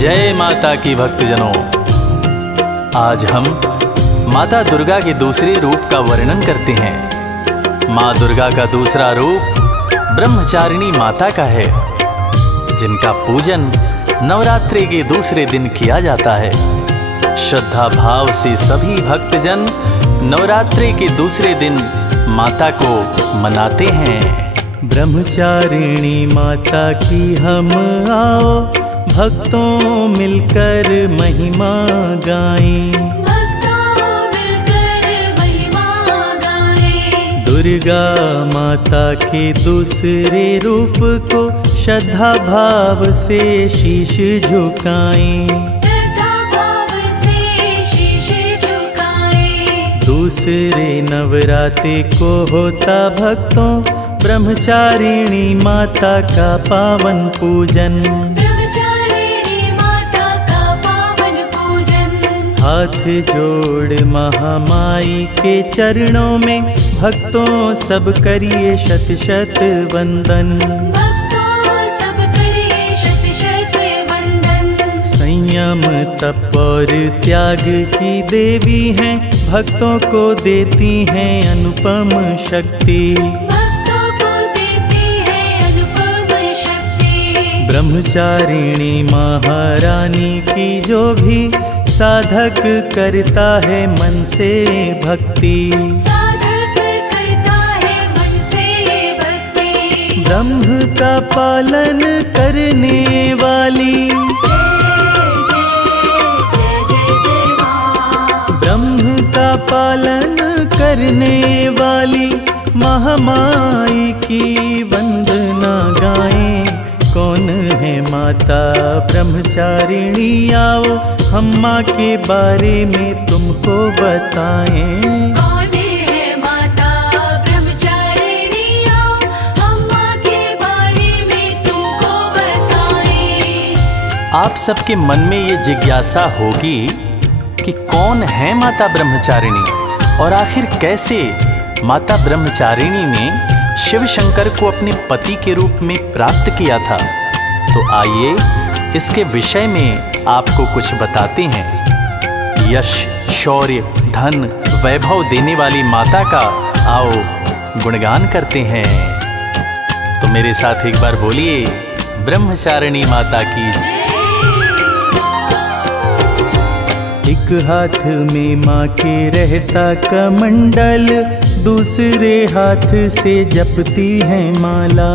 जय माता की भक्तजनों, आज हम माता दुर्गा के दूसरे रूप का वर्णन करते हैं। माँ दुर्गा का दूसरा रूप ब्रह्मचारिणी माता का है, जिनका पूजन नवरात्रि के दूसरे दिन किया जाता है। श्रद्धा भाव से सभी भक्तजन नवरात्रि के दूसरे दिन माता को मनाते हैं। ब्रह्मचारिणी माता की हम आओ, भक्तों मिलकर महिमा गाएं। दुर्गा माता के दूसरे रूप को श्रद्धा भाव से शीश झुकाएं। दूसरे नवरात्रि को होता भक्तों ब्रह्मचारिणी माता का पावन पूजन। हाथ जोड़ महामाई के चरणों में भक्तों सब करिए शत शत वंदन। संयम तप और त्याग की देवी हैं, भक्तों को देती हैं अनुपम शक्ति। ब्रह्मचारिणी महारानी की जो भी साधक करता है मन से भक्ति। ब्रह्म का पालन करने वाली, ब्रह्म का पालन करने वाली महामाई की वंदना गाएं। कौन है माता ब्रह्मचारिणी, आओ हम माँ के बारे में तुमको बताएं। कौन है माता ब्रह्मचारिणी, आओ हम माँ के बारे में तुमको बताएं। आप सबके मन में ये जिज्ञासा होगी कि कौन है माता ब्रह्मचारिणी और आखिर कैसे माता ब्रह्मचारिणी ने शिव शंकर को अपने पति के रूप में प्राप्त किया था। तो आइए इसके विषय में आपको कुछ बताते हैं। यश, शौर्य, धन, वैभव देने वाली माता का आओ गुणगान करते हैं। तो मेरे साथ एक बार बोलिए, ब्रह्मचारिणी माता की जय। एक हाथ में माँ के रहता कमंडल, दूसरे हाथ से जपती है माला।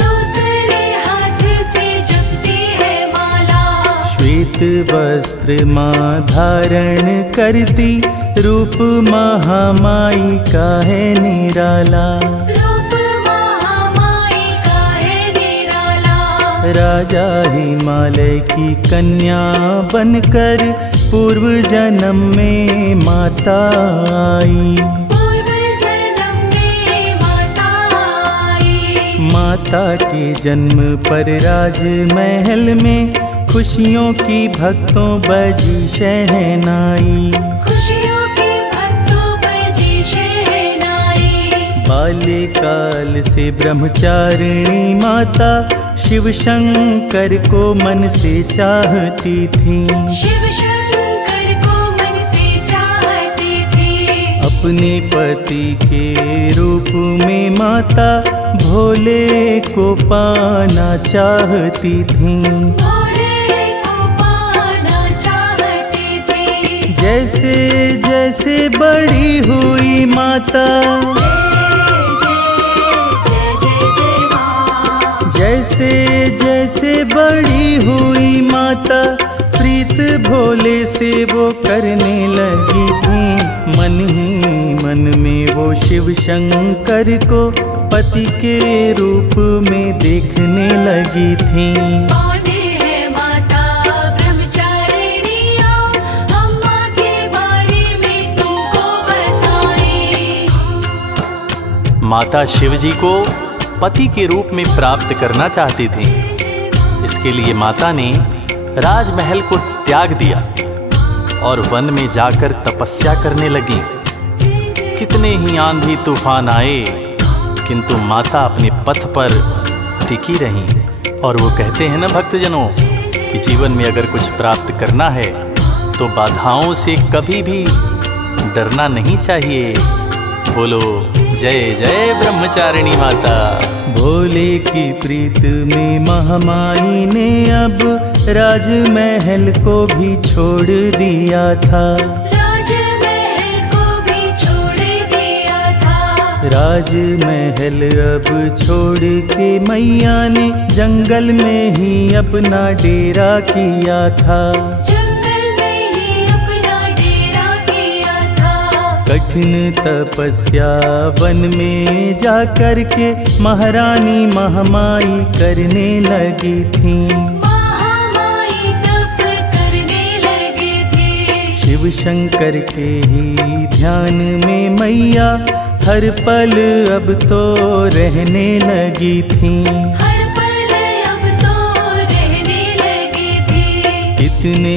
दूसरे हाथ से जपती है माला। श्वेत वस्त्र माँ धारण करती, रूप महामाई का है निराला। रूप महामाई का है निराला। राजा हिमालय की कन्या बनकर पूर्व जन्म में माता आई। माता के जन्म पर राजमहल में खुशियों की भक्तों बजी शहनाई। खुशियों की भक्तों बजी शहनाई। बाल्यकाल से ब्रह्मचारिणी माता शिव शंकर को मन से चाहती थी। शिव शंकर को मन से चाहती थी। अपने पति के रूप में माता भोले को पाना चाहती थी। भोले को पाना चाहती थी। जैसे जैसे बड़ी हुई माता, जैसे जैसे बड़ी हुई माता, प्रीत भोले से वो करने लगी थी। मन ही मन में वो शिव शंकर को पति के रूप में देखने लगी थी। कौन है माता ब्रह्मचारिणी, आओ हम माँ के बारे में तुमको बताएं। माता शिवजी को पति के रूप में प्राप्त करना चाहती थी। इसके लिए माता ने राजमहल को त्याग दिया और वन में जाकर तपस्या करने लगी। कितने ही आंधी तूफान आए, किंतु माता अपने पथ पर टिकी रहीं। और वो कहते हैं ना भक्तजनों कि जीवन में अगर कुछ प्राप्त करना है तो बाधाओं से कभी भी डरना नहीं चाहिए। बोलो जय जय ब्रह्मचारिणी माता। भोले की प्रीत में महामाई ने अब राजमहल को भी छोड़ दिया था। राजमहल को भी छोड़ दिया था। राजमहल अब छोड़ के मैया ने जंगल में ही अपना डेरा किया था। जंगल में ही अपना डेरा किया था। कठिन तपस्या वन में जा कर के महारानी महामाई करने लगी थी। महामाई तप करने लगे थे। शिव शंकर के ही ध्यान में मैया हर पल अब तो रहने लगी थी। हर पल अब तो रहने लगे थे। कितने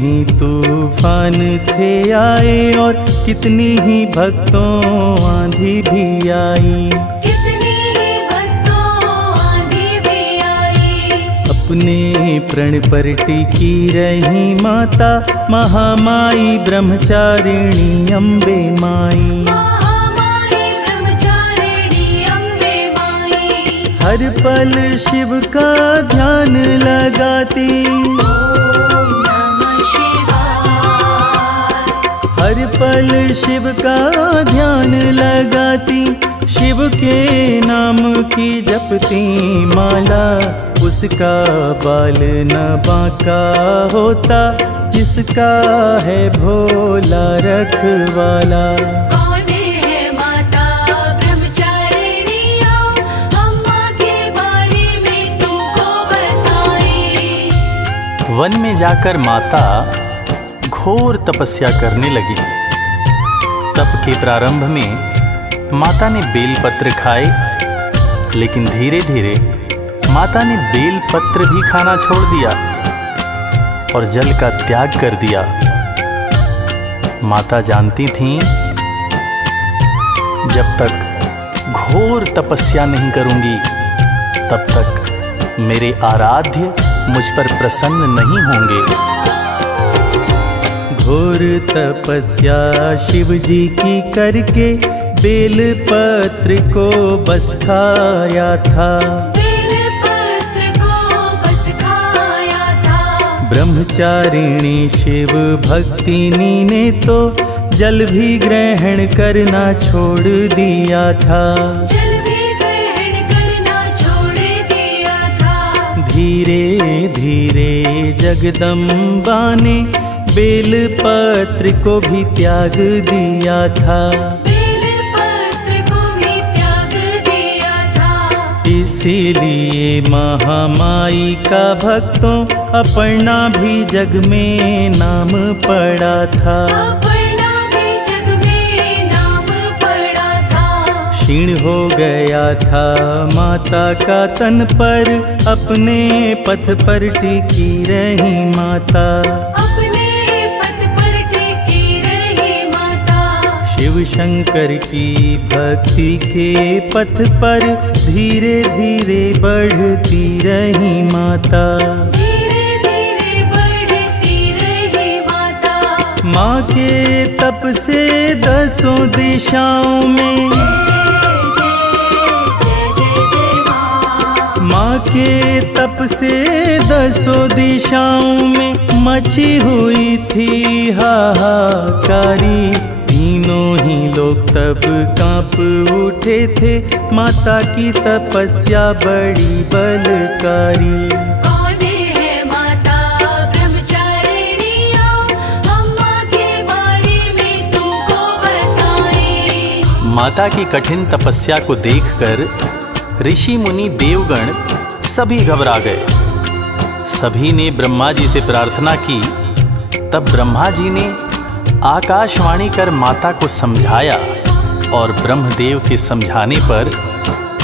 ही तूफान थे आए और कितनी ही भक्तों आंधी भी आई। कितनी ही भक्तों आंधी भी आई। अपने प्रण पर टिकी रही माता महामाई ब्रह्मचारिणी अम्बे माई। महामाई ब्रह्मचारिणी अम्बे माई। हर पल शिव का ध्यान लगाती। ओम नमः शिवाय। हर पल शिव का ध्यान लगाती। शिव के नाम की जपती माला। उसका बाल न बांका होता, जिसका है भोला रखवाला। कौन है माता ब्रह्मचारिणी आओ, अम्मा के बारे में तुमको बताएं। वन में जाकर माता घोर तपस्या करने लगी। तप के प्रारंभ में माता ने बेलपत्र खाए, लेकिन धीरे धीरे माता ने बेलपत्र भी खाना छोड़ दिया और जल का त्याग कर दिया। माता जानती थीं जब तक घोर तपस्या नहीं करूंगी तब तक मेरे आराध्य मुझ पर प्रसन्न नहीं होंगे। घोर तपस्या शिव जी की करके बेलपत्र को बस खाया था। बेलपत्र को बस खाया था। ब्रह्मचारिणी शिव भक्तिनी ने तो जल भी ग्रहण करना छोड़ दिया था। जल भी ग्रहण करना छोड़ दिया था। धीरे धीरे जगदम्बा ने बेलपत्र को भी त्याग दिया था। बेलपत्र को भी त्याग दिया था। इसीलिए महामाई का भक्तों अपना भी जग में नाम पड़ा था। अपना भी जग में नाम पड़ा था। क्षीण हो गया था माता का तन पर, अपने पथ पर टिकी रही माता। अपने पथ पर टिकी रही माता। शिव शंकर की भक्ति के पथ पर धीरे धीरे बढ़ती रही माता। धीरे धीरे बढ़ती रही माता। माँ के तप से दसों दिशाओं में, जय जय जय जय माँ। माँ के तप से दसों दिशाओं में मची हुई थी हाहाकारी। तीनों ही लोग तब कांप उठे थे, माता की तपस्या बड़ी बलकारी। कौन है माता ब्रह्मचारिणी आओ, अम्मा के बारे में तुमको बताएं। माता की कठिन तपस्या को देखकर ऋषि मुनि देवगण सभी घबरा गए। सभी ने ब्रह्मा जी से प्रार्थना की। तब ब्रह्मा जी ने आकाशवाणी कर माता को समझाया और ब्रह्मदेव के समझाने पर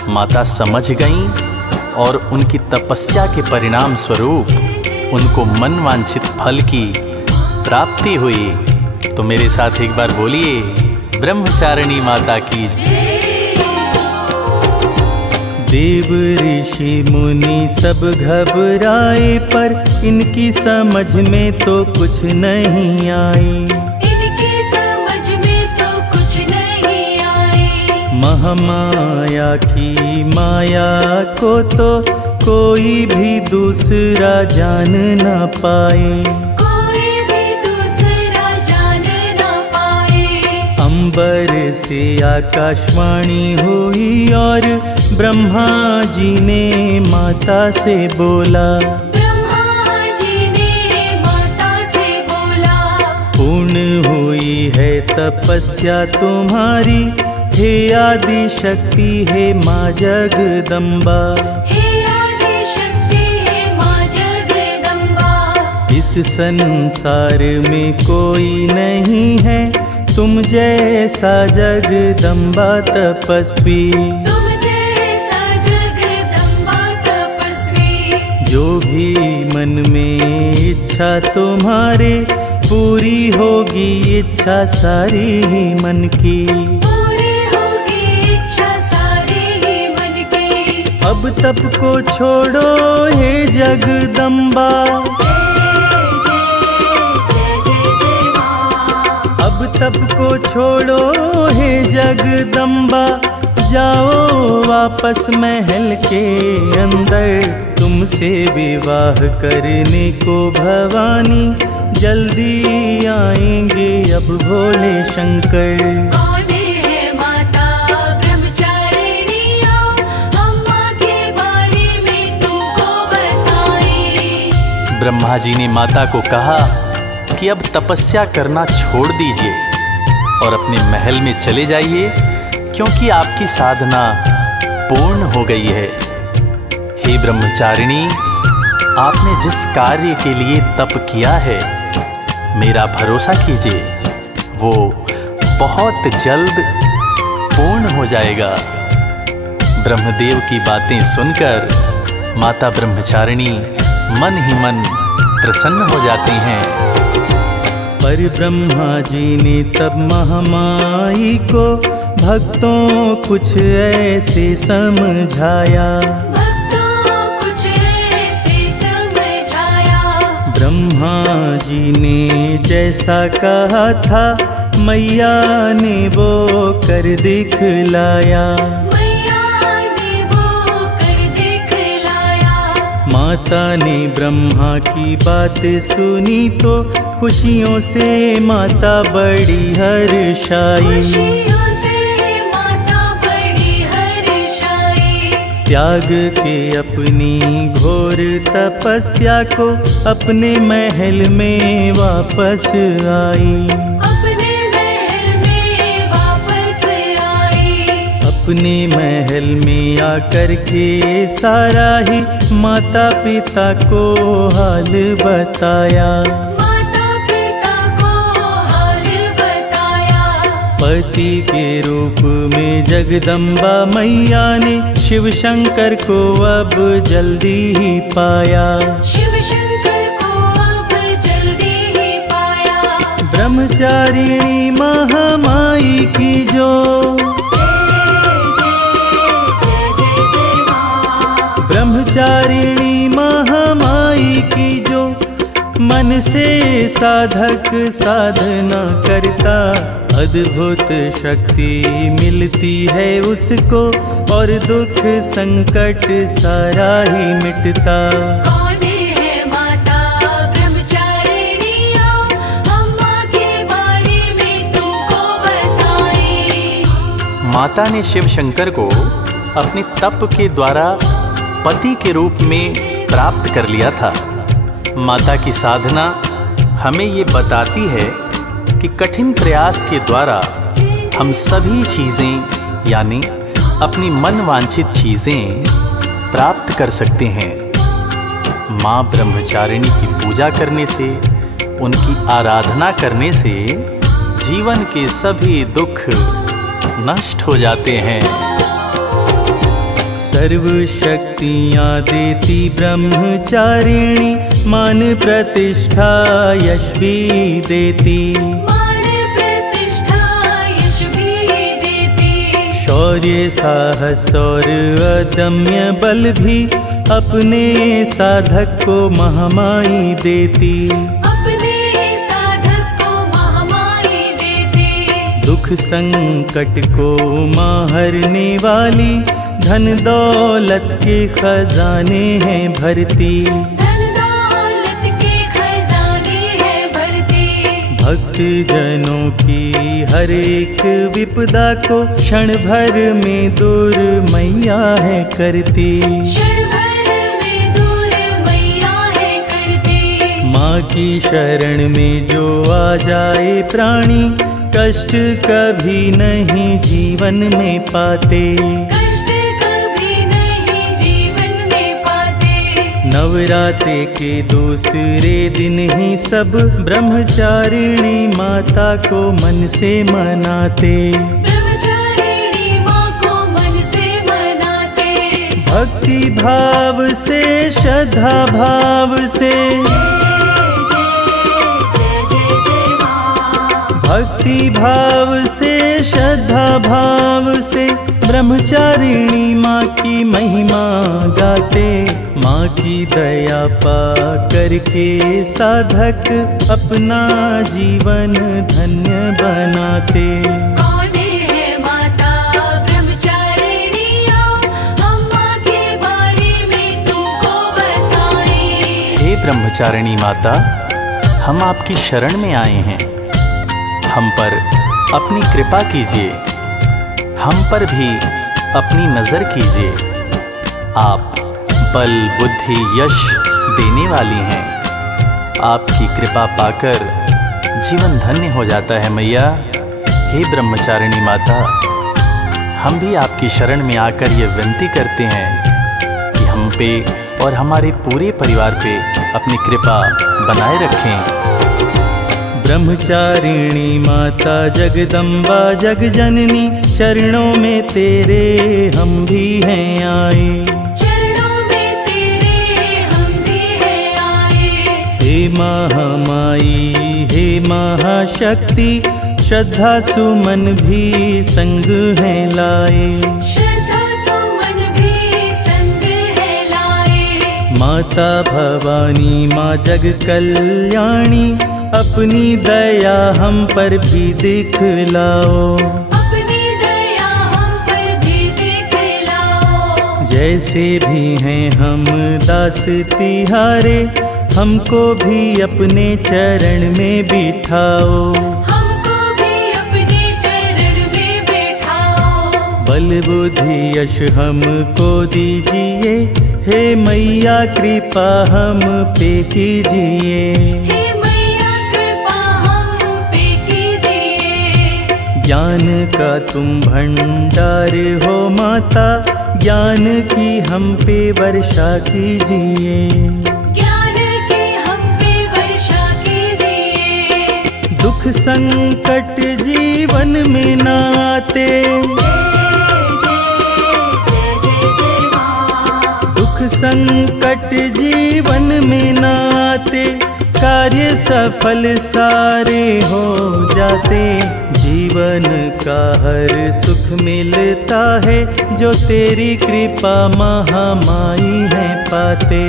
माता समझ गईं और उनकी तपस्या के परिणाम स्वरूप उनको मनवांछित फल की प्राप्ति हुई। तो मेरे साथ एक बार बोलिए ब्रह्मचारिणी माता की जय। देव ऋषि मुनि सब घबराए, पर इनकी समझ में तो कुछ नहीं आई। इनकी समझ में तो कुछ नहीं आई। महामाया की माया को तो कोई भी दूसरा जान न पाए। कोई भी दूसरा जान ना पाए। अंबर से आकाशवाणी हुई और ब्रह्मा जी ने माता से बोला। ब्रह्मा जी ने माता से बोला। पूर्ण हुई है तपस्या तुम्हारी, हे आदि शक्ति है माँ जगदम्बा। हे आदि शक्ति है माँ जगदम्बा। इस संसार में कोई नहीं है तुम जैसा जगदम्बा तपस्वी। तुम जैसा जगदम्बा तपस्वी। जो भी मन में इच्छा तुम्हारे, पूरी होगी इच्छा सारी ही मन की। पूरी होगी इच्छा सारी ही मन की। अब तप को छोड़ो हे जगदम्बा। अब तप को छोड़ो हे जगदम्बा, जाओ वापस महल के अंदर। तुमसे विवाह करने को भवानी जल्दी आएंगे अब भोले शंकर। कौन है माता ब्रह्मचारिणी, अम्मा के बारे में तुमको बताएं। ब्रह्मा जी ने माता को कहा कि अब तपस्या करना छोड़ दीजिए और अपने महल में चले जाइए, क्योंकि आपकी साधना पूर्ण हो गई है। हे ब्रह्मचारिणी, आपने जिस कार्य के लिए तप किया है, मेरा भरोसा कीजिए, वो बहुत जल्द पूर्ण हो जाएगा। ब्रह्मदेव की बातें सुनकर माता ब्रह्मचारिणी मन ही मन प्रसन्न हो जाती हैं। पर ब्रह्मा जी ने तब महामाई को भक्तों कुछ ऐसे समझाया। भक्तों कुछ ऐसे समझाया। ब्रह्मा जी ने जैसा कहा था, मैया ने वो कर दिखलाया। मैया ने वो कर दिखलाया। माता ने ब्रह्मा की बात सुनी तो खुशियों से माता बड़ी हर्षाई। खुशियों से माता बड़ी हर्षाई। त्याग के अपनी घोर तपस्या को अपने महल में वापस आई। अपने महल में वापस आई। अपने महल में आकर के सारा ही माता पिता को हाल बताया। माता पिता को हाल बताया। पति के रूप में जगदम्बा मैया ने शिव शंकर को अब जल्दी ही पाया। शिव शंकर को अब जल्दी ही पाया। ब्रह्मचारिणी महामाई की जो, ब्रह्मचारिणी महामाई की जो, मन से साधक साधना करता, अद्भुत शक्ति मिलती है उसको और दुख संकट सारा ही मिटता। कौन है माता ब्रह्मचारिणी, अम्मा के बारे में तुमको बताएं। माता ने शिव शंकर को अपने तप के द्वारा पति के रूप में प्राप्त कर लिया था। माता की साधना हमें ये बताती है कि कठिन प्रयास के द्वारा हम सभी चीज़ें यानी अपनी मन वांछित चीज़ें प्राप्त कर सकते हैं। माँ ब्रह्मचारिणी की पूजा करने से, उनकी आराधना करने से जीवन के सभी दुख नष्ट हो जाते हैं। सर्व शक्तियाँ देती ब्रह्मचारिणी, मान प्रतिष्ठा यश भी देती। मान प्रतिष्ठा यश भी शौर्य साहस और अदम्य बल भी अपने साधक को महामाई देती। अपने साधक को महामाई देती। दुख संकट को मारने वाली धन दौलत के खजाने हैं भरती। धन दौलत के खजाने हैं भरती। भक्त जनों की हर एक विपदा को क्षण भर में दूर मैया है करती। क्षण भर में दूर मैया है करती। माँ की शरण में जो आ जाए प्राणी कष्ट कभी नहीं जीवन में पाते। कष्ट कभी नहीं जीवन में पाते। नवरात्रि के दूसरे दिन ही सब ब्रह्मचारिणी माता को मन से मनाते। ब्रह्मचारिणी माँ को मन से मनाते। भक्ति भाव से श्रद्धा भाव से भक्ति भाव से श्रद्धा भाव से ब्रह्मचारिणी माँ की महिमा गाते। माँ की दया पा करके साधक अपना जीवन धन्य बनाते। कौन है माता ब्रह्मचारिणी हम माँ के बारे में तुमको बताएं। हे ब्रह्मचारिणी माता, हम आपकी शरण में आए हैं। हम पर अपनी कृपा कीजिए, हम पर भी अपनी नज़र कीजिए। आप बल बुद्धि यश देने वाली हैं। आपकी कृपा पाकर जीवन धन्य हो जाता है मैया। हे ब्रह्मचारिणी माता, हम भी आपकी शरण में आकर ये विनती करते हैं कि हम पे और हमारे पूरे परिवार पे अपनी कृपा बनाए रखें। ब्रह्मचारिणी माता जगदम्बा जगजननी चरणों में तेरे हम भी हैं आए। चरणों में तेरे हम भी हैं आए। हे महामाई हे महाशक्ति श्रद्धा सुमन भी संग है लाए। श्रद्धा सुमन भी संग है लाए। माता भवानी माँ जग कल्याणी अपनी दया हम पर भी दिखलाओ। अपनी दया हम पर भी दिखलाओ। जैसे भी हैं हम दास तिहारे हमको भी अपने चरण में बिठाओ। हमको भी अपने चरण में बैठाओ। बल बुद्धि यश हमको दीजिए। हे मैया कृपा हम पे कीजिए। हे मैया कृपा हम पे कीजिए। ज्ञान का तुम भंडार हो माता, ज्ञान की हम पे वर्षा कीजिए। ज्ञान की हम पे वर्षा कीजिए। दुख संकट जीवन में न आते। दुख संकट जीवन में न आते। कार्य सफल सारे हो जाते। जीवन का हर सुख मिलता है जो तेरी कृपा महामाई है पाते।